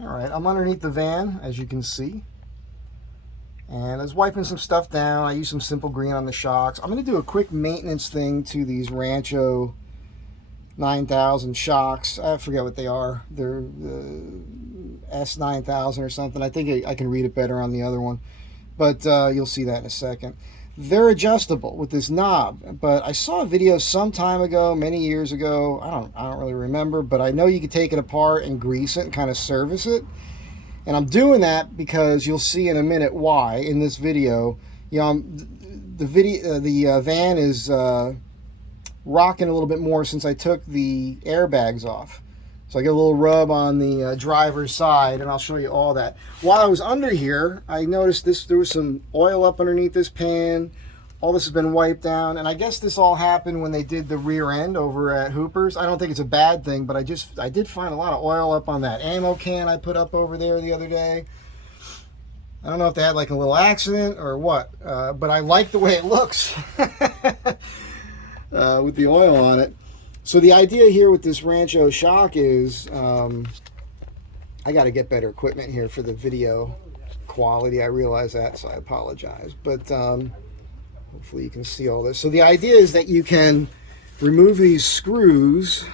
All right, I'm underneath the van, as you can see. And I was wiping some stuff down. I used some simple green on the shocks. I'm going to do a quick maintenance thing to these Rancho 9000 shocks. I forget what they are. They're S9000 or something. I think I can read it better on the other one. But you'll see that in a second. They're adjustable with this knob. But I saw a video some time ago, many years ago. I don't really remember. But I know you could take it apart and grease it and kind of service it. And I'm doing that because you'll see in a minute why in this video. You know, the van is rocking a little bit more since I took the airbags off. So I get a little rub on the driver's side, and I'll show you all that. While I was under here, I noticed there was some oil up underneath this pan. All this has been wiped down, and I guess this all happened when they did the rear end over at Hooper's. I don't think it's a bad thing, but I did find a lot of oil up on that ammo can I put up over there the other day. I don't know if they had like a little accident or what, but I like the way it looks with the oil on it. So the idea here with this Rancho shock is I got to get better equipment here for the video quality. I realize that, so I apologize. But hopefully you can see all this. So the idea is that you can remove these screws.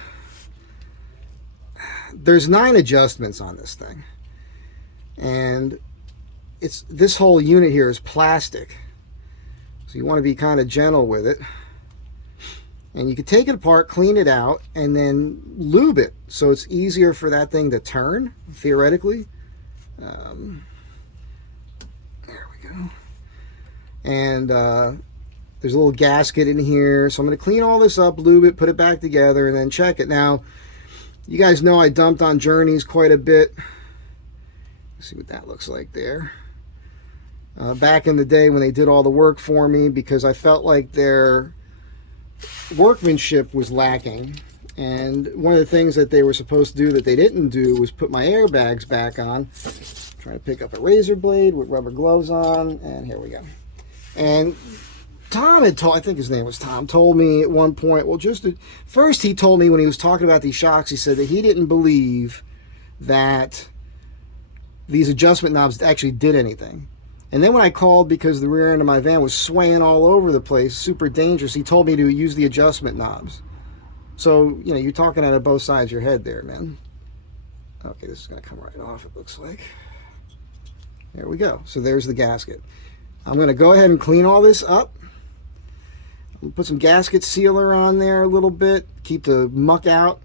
There's 9 adjustments on this thing. And this whole unit here is plastic. So you want to be kind of gentle with it. And you can take it apart, clean it out, and then lube it so it's easier for that thing to turn, theoretically. There we go. And there's a little gasket in here. So I'm going to clean all this up, lube it, put it back together, and then check it. Now, you guys know I dumped on Journeys quite a bit. Let's see what that looks like there. Back in the day when they did all the work for me, because I felt like their workmanship was lacking, and one of the things that they were supposed to do that they didn't do was put my airbags back on. Trying to pick up a razor blade with rubber gloves on, and here we go. And Tom had told, I think his name was Tom, told me at one point, well, first he told me when he was talking about these shocks, he said that he didn't believe that these adjustment knobs actually did anything. And then when I called because the rear end of my van was swaying all over the place, super dangerous, he told me to use the adjustment knobs. So, you know, you're talking out of both sides of your head there, man. Okay, this is going to come right off, it looks like. There we go. So there's the gasket. I'm going to go ahead and clean all this up. I'm going to put some gasket sealer on there a little bit, keep the muck out.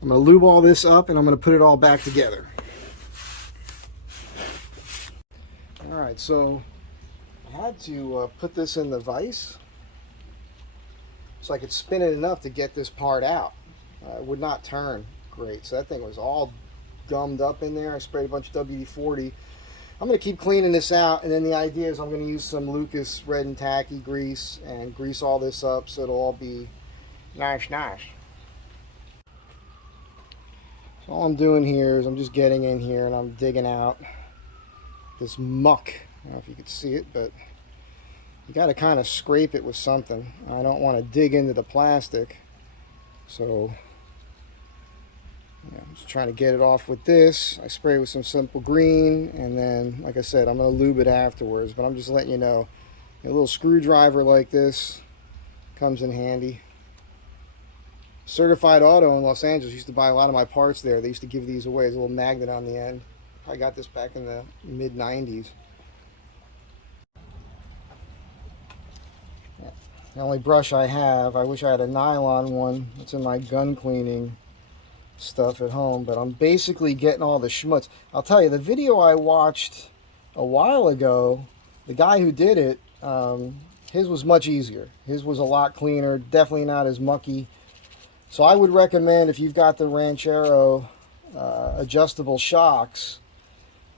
I'm going to lube all this up, and I'm going to put it all back together. Alright, so I had to put this in the vise so I could spin it enough to get this part out. It would not turn great, so that thing was all gummed up in there. I sprayed a bunch of WD-40. I'm going to keep cleaning this out, and then the idea is I'm going to use some Lucas Red and Tacky grease and grease all this up so it'll all be nice. So all I'm doing here is I'm just getting in here and I'm digging out this muck. I don't know if you could see it, but you got to kind of scrape it with something. I don't want to dig into the plastic, so I'm just trying to get it off with this. I spray with some simple green, and then, like I said, I'm going to lube it afterwards, but I'm just letting you know, a little screwdriver like this comes in handy. Certified Auto in Los Angeles used to buy a lot of my parts there. They used to give these away as a little magnet on the end. I got this back in the mid-90s. The only brush I have, I wish I had a nylon one. It's in my gun cleaning stuff at home, but I'm basically getting all the schmutz. I'll tell you, the video I watched a while ago, the guy who did it, his was much easier. His was a lot cleaner, definitely not as mucky. So I would recommend, if you've got the Ranchero adjustable shocks,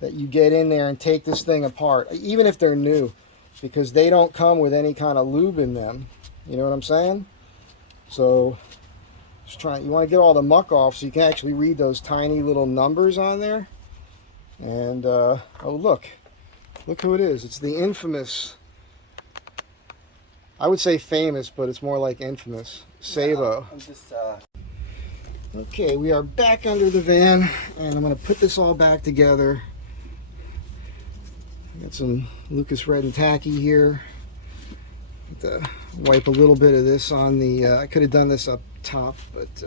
that you get in there and take this thing apart, even if they're new, because they don't come with any kind of lube in them. You know what I'm saying? So just you want to get all the muck off so you can actually read those tiny little numbers on there. And oh, look who it is. It's the infamous, I would say famous, but it's more like infamous, Sabo. I'm just Okay, we are back under the van, and I'm going to put this all back together. Got some Lucas Red and Tacky here. To wipe a little bit of this on the, I could have done this up top, but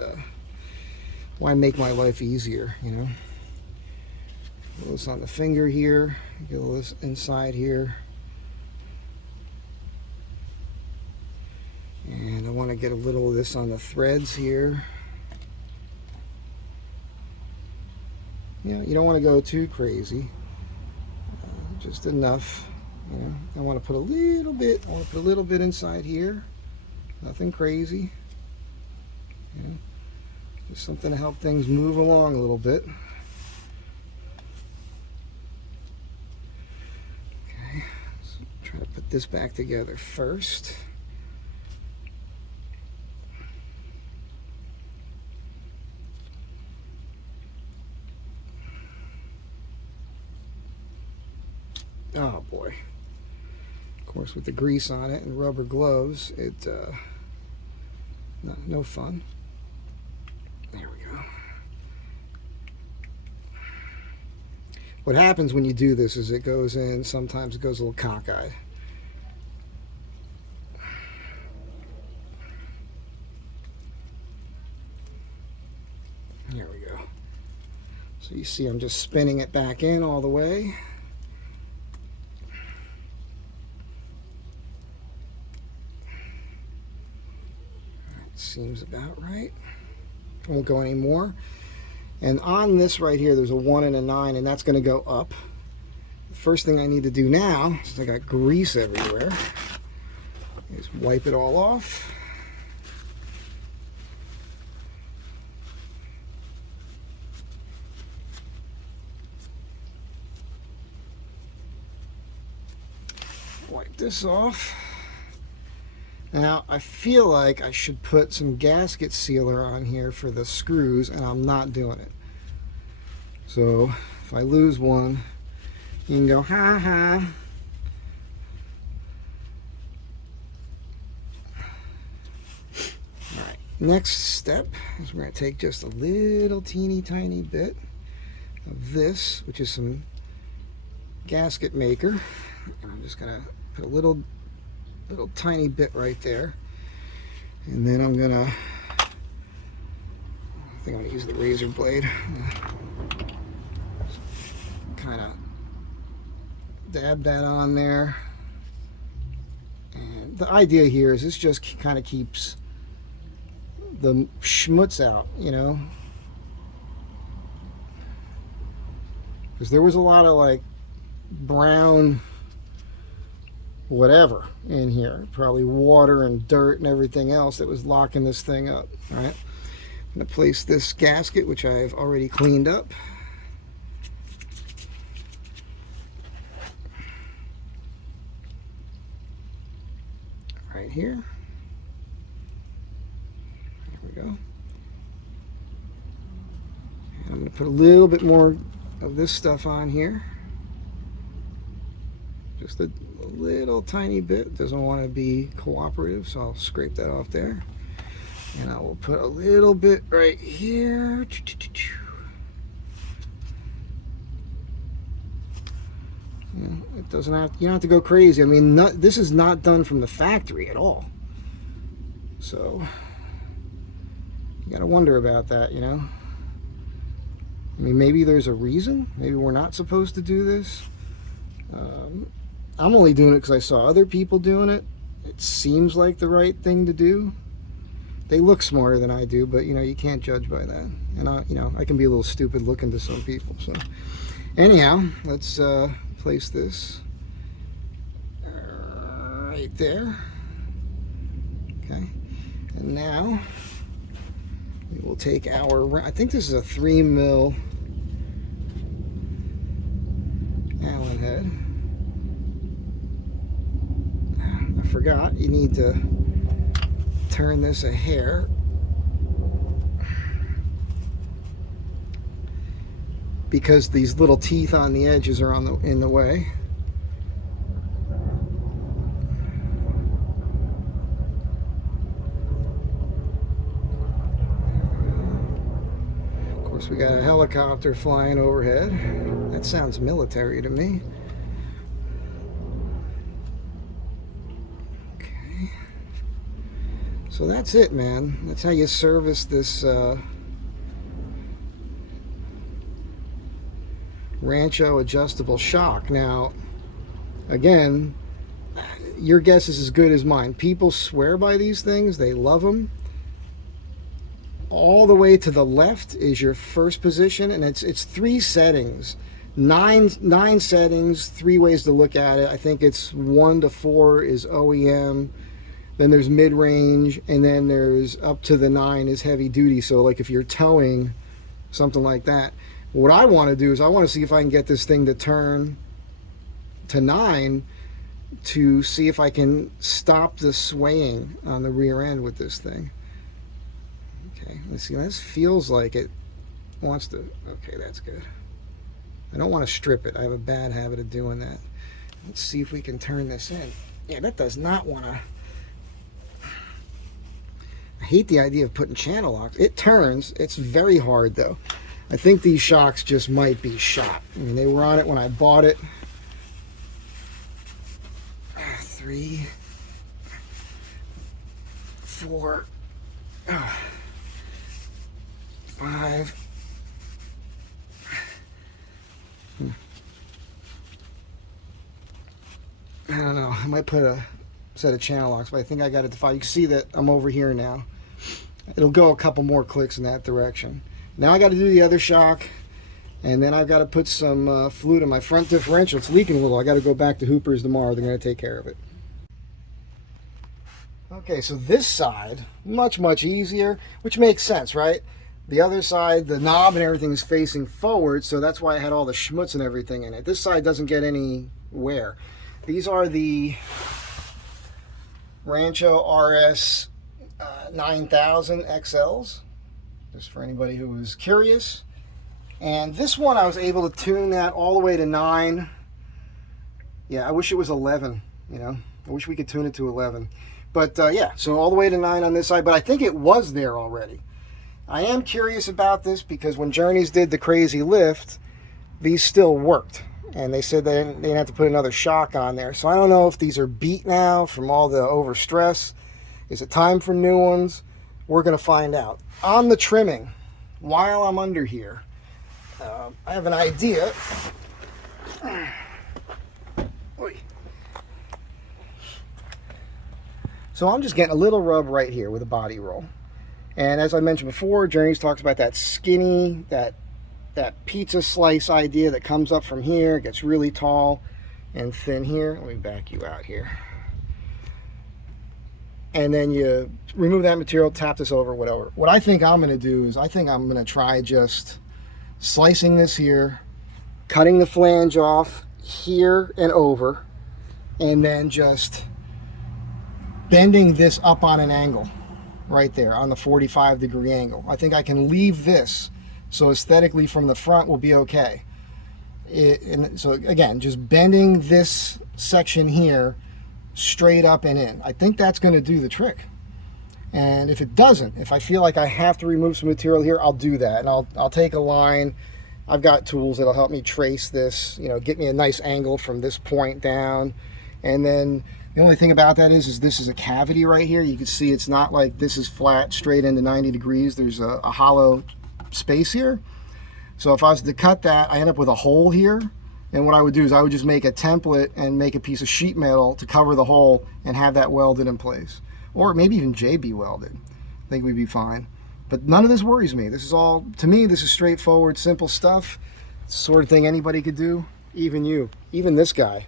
why make my life easier, you know? A little this on the finger here, get a little this inside here. And I want to get a little of this on the threads here. You know, you don't want to go too crazy. Just enough. You know, I want to put a little bit. I want to put a little bit inside here. Nothing crazy. You know, just something to help things move along a little bit. Okay, so try to put this back together first. Oh boy. Of course, with the grease on it and rubber gloves, it no fun. There we go. What happens when you do this is it goes in, sometimes it goes a little cockeyed. There we go. So you see I'm just spinning it back in all the way. Seems about right. Won't go any more. And on this right here, there's a 1 and a 9, and that's going to go up. The first thing I need to do now, since I got grease everywhere, is wipe it all off. Wipe this off. Now, I feel like I should put some gasket sealer on here for the screws, and I'm not doing it. So, if I lose one, you can go, ha ha. Alright, next step is we're going to take just a little teeny tiny bit of this, which is some gasket maker, and I'm just going to put a little tiny bit right there, and then I'm gonna, I think I'm gonna use the razor blade, kind of dab that on there. And the idea here is this just kind of keeps the schmutz out, you know, because there was a lot of like brown whatever in here, probably water and dirt and everything else that was locking this thing up. All right, I'm going to place this gasket, which I've already cleaned up. Right here. There we go. And I'm going to put a little bit more of this stuff on here. Just a little tiny bit. Doesn't want to be cooperative, so I'll scrape that off there. And I will put a little bit right here. It doesn't have, you don't have to go crazy. I mean, this is not done from the factory at all. So you gotta wonder about that, you know. I mean, maybe there's a reason. Maybe we're not supposed to do this. I'm only doing it because I saw other people doing it. It seems like the right thing to do. They look smarter than I do, but you know, you can't judge by that. And you know, I can be a little stupid looking to some people. So anyhow, let's place this right there. Okay, and now we will take our, I think this is a 3mm Allen head. I forgot, you need to turn this a hair because these little teeth on the edges are in the way. course, we got a helicopter flying overhead. That sounds military to me. Okay. So that's it, man. That's how you service this Rancho adjustable shock. Now, again, your guess is as good as mine. People swear by these things. They love them. All the way to the left is your first position, and it's 3 settings, nine settings, 3 ways to look at it. I think it's 1 to 4 is OEM, then there's mid-range, and then there's up to the 9 is heavy duty. So like if you're towing, something like that. What I want to do is I want to see if I can get this thing to turn to 9 to see if I can stop the swaying on the rear end with this thing. Okay, let's see. This feels like it wants to. Okay, that's good. I don't want to strip it. I have a bad habit of doing that. Let's see if we can turn this in. Yeah, that does not want to. I hate the idea of putting channel locks. It turns. It's very hard though. I think these shocks just might be shot. I mean, they were on it when I bought it. 3, 4. 5. I don't know. I might put a set of channel locks, but I think I got it to 5. You can see that I'm over here now. It'll go a couple more clicks in that direction. Now I got to do the other shock, and then I've got to put some fluid in my front differential. It's leaking a little. I got to go back to Hooper's tomorrow. They're going to take care of it. Okay, so this side, much easier, which makes sense, right? The other side, the knob and everything is facing forward, so that's why I had all the schmutz and everything in it. This side doesn't get any wear. These are the Rancho RS9000XLs, just for anybody who was curious. And this one I was able to tune that all the way to 9. Yeah, I wish it was 11, you know. I wish we could tune it to 11. But yeah, so all the way to 9 on this side, but I think it was there already. I am curious about this because when Journeys did the crazy lift, these still worked. And they said they didn't have to put another shock on there. So I don't know if these are beat now from all the overstress. Is it time for new ones? We're going to find out. On the trimming, while I'm under here, I have an idea. So I'm just getting a little rub right here with a body roll. And as I mentioned before, Journeys talks about that skinny, that pizza slice idea that comes up from here, gets really tall and thin here. Let me back you out here. And then you remove that material, tap this over, whatever. What I think I'm going to do is I think I'm going to try just slicing this here, cutting the flange off here and over, and then just bending this up on an angle right there on the 45-degree angle. I think I can leave this so aesthetically from the front will be okay. And so again, just bending this section here straight up and in. I think that's going to do the trick. And if it doesn't, if I feel like I have to remove some material here, I'll do that. And I'll take a line. I've got tools that'll help me trace this, you know, get me a nice angle from this point down. And then the only thing about that is this is a cavity right here. You can see it's not like this is flat straight into 90 degrees. There's a hollow space here. So if I was to cut that, I end up with a hole here. And what I would do is I would just make a template and make a piece of sheet metal to cover the hole and have that welded in place. Or maybe even JB welded. I think we'd be fine. But none of this worries me. This is all, to me, this is straightforward, simple stuff. It's the sort of thing anybody could do, even you, even this guy.